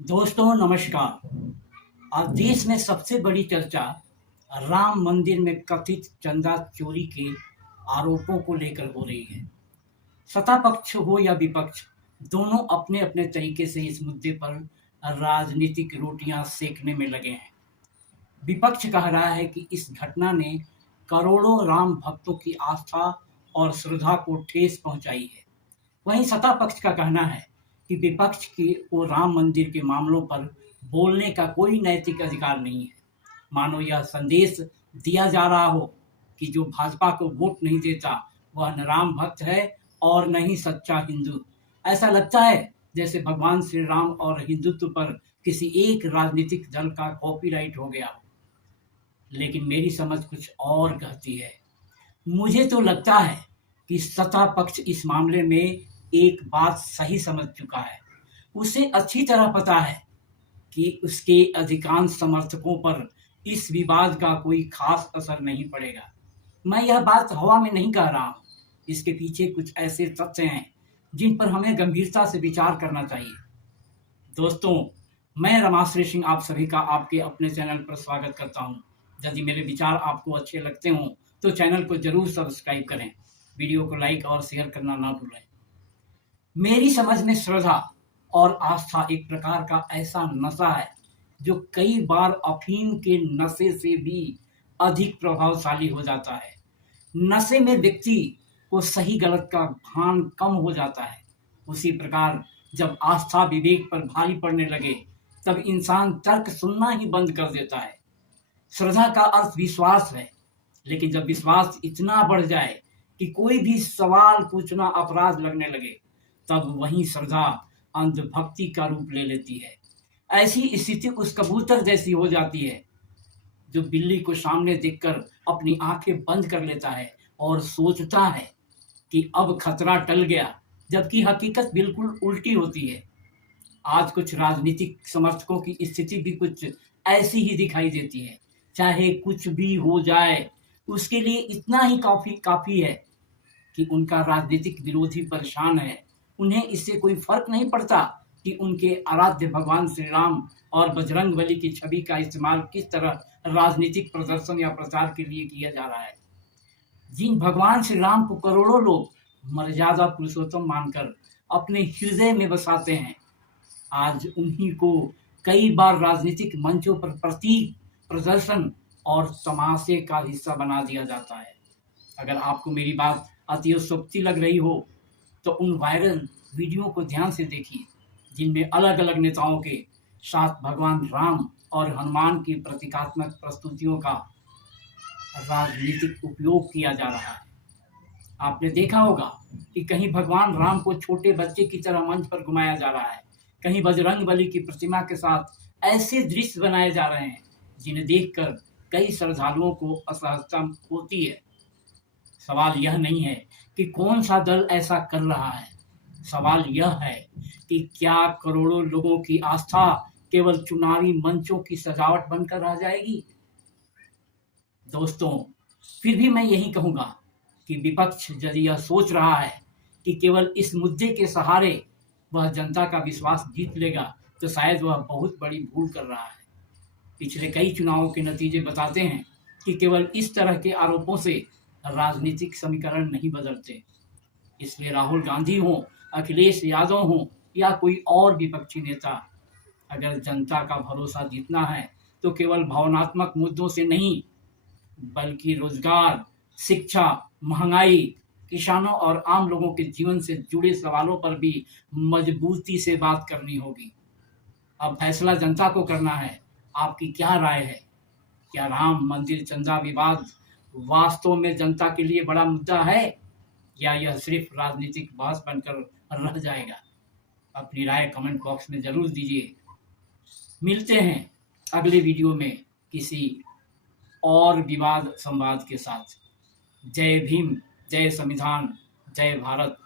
दोस्तों नमस्कार। आज देश में सबसे बड़ी चर्चा राम मंदिर में कथित चंदा चोरी के आरोपों को लेकर हो रही है। सत्ता पक्ष हो या विपक्ष, दोनों अपने अपने तरीके से इस मुद्दे पर राजनीतिक रोटियां सेकने में लगे हैं। विपक्ष कह रहा है कि इस घटना ने करोड़ों राम भक्तों की आस्था और श्रद्धा को ठेस पहुंचाई है। वहीं सत्ता पक्ष का कहना है कि विपक्ष को राम मंदिर के मामलों पर बोलने का कोई नैतिक अधिकार नहीं है। मानो यह संदेश दिया जा रहा हो कि जो भाजपा को वोट नहीं देता वह न राम भक्त है और न ही सच्चा हिंदू। ऐसा लगता है जैसे भगवान श्री राम और हिंदुत्व पर किसी एक राजनीतिक दल का कॉपीराइट हो गया हो। लेकिन मेरी समझ कुछ और कहती है। मुझे तो लगता है कि सत्ता पक्ष इस मामले में एक बात सही समझ चुका है। उसे अच्छी तरह पता है कि उसके अधिकांश समर्थकों पर इस विवाद का कोई खास असर नहीं पड़ेगा। मैं यह बात हवा में नहीं कह रहा हूँ। इसके पीछे कुछ ऐसे तथ्य हैं जिन पर हमें गंभीरता से विचार करना चाहिए। दोस्तों, मैं रमाश्री सिंह आप सभी का आपके अपने चैनल पर स्वागत करता हूं। यदि मेरे विचार आपको अच्छे लगते हों तो चैनल को जरूर सब्सक्राइब करें, वीडियो को लाइक और शेयर करना ना भूलें। मेरी समझ में श्रद्धा और आस्था एक प्रकार का ऐसा नशा है जो कई बार अफीम के नशे से भी अधिक प्रभावशाली हो जाता है। नशे में व्यक्ति को सही गलत का भान कम हो जाता है। उसी प्रकार जब आस्था विवेक पर भारी पड़ने लगे तब इंसान तर्क सुनना ही बंद कर देता है। श्रद्धा का अर्थ विश्वास है, लेकिन जब विश्वास इतना बढ़ जाए कि कोई भी सवाल पूछना अपराध लगने लगे तब वही श्रद्धा अंधभक्ति का रूप ले लेती है। ऐसी स्थिति उस कबूतर जैसी हो जाती है जो बिल्ली को सामने देखकर अपनी आंखें बंद कर लेता है और सोचता है कि अब खतरा टल गया, जबकि हकीकत बिल्कुल उल्टी होती है। आज कुछ राजनीतिक समर्थकों की स्थिति भी कुछ ऐसी ही दिखाई देती है। चाहे कुछ भी हो जाए, उसके लिए इतना ही काफी है कि उनका राजनीतिक विरोधी परेशान है। उन्हें इससे कोई फर्क नहीं पड़ता कि उनके आराध्य भगवान श्री राम और बजरंगबली की छवि का इस्तेमाल किस तरह राजनीतिक प्रदर्शन या प्रचार के लिए किया जा रहा है। जिन भगवान श्री राम को करोड़ों लोग मर्यादा पुरुषोत्तम मानकर अपने हृदय में बसाते हैं, आज उन्हीं को कई बार राजनीतिक मंचों पर प्रतीक, प्रदर्शन और तमाशे का हिस्सा बना दिया जाता है। अगर आपको मेरी बात अतिशयोक्ति लग रही हो तो उन वायरल वीडियो को ध्यान से देखिए जिनमें अलग अलग नेताओं के साथ भगवान राम और हनुमान की प्रतीकात्मक प्रस्तुतियों का राजनीतिक उपयोग किया जा रहा है। आपने देखा होगा कि कहीं भगवान राम को छोटे बच्चे की तरह मंच पर घुमाया जा रहा है, कहीं बजरंगबली की प्रतिमा के साथ ऐसे दृश्य बनाए जा रहे हैं जिन्हें देखकर कई श्रद्धालुओं को असहजता होती है। सवाल यह नहीं है कि कौन सा दल ऐसा कर रहा है, सवाल यह है कि क्या करोड़ों लोगों की आस्था केवल चुनावी मंचों की सजावट बनकर रह जाएगी। दोस्तों, फिर भी मैं यही कहूंगा कि विपक्ष यदि यह सोच रहा है कि केवल इस मुद्दे के सहारे वह जनता का विश्वास जीत लेगा तो शायद वह बहुत बड़ी भूल कर रहा है। पिछले कई चुनावों के नतीजे बताते हैं कि केवल इस तरह के आरोपों से राजनीतिक समीकरण नहीं बदलते। इसलिए राहुल गांधी हो, अखिलेश यादव हो या कोई और विपक्षी नेता, अगर जनता का भरोसा जीतना है तो केवल भावनात्मक मुद्दों से नहीं बल्कि रोजगार, शिक्षा, महंगाई, किसानों और आम लोगों के जीवन से जुड़े सवालों पर भी मजबूती से बात करनी होगी। अब फैसला जनता को करना है। आपकी क्या राय है? क्या राम मंदिर चंदा विवाद वास्तव में जनता के लिए बड़ा मुद्दा है या यह सिर्फ राजनीतिक बहस बनकर रह जाएगा? अपनी राय कमेंट बॉक्स में जरूर दीजिए। मिलते हैं अगले वीडियो में किसी और विवाद संवाद के साथ। जय भीम, जय संविधान, जय भारत।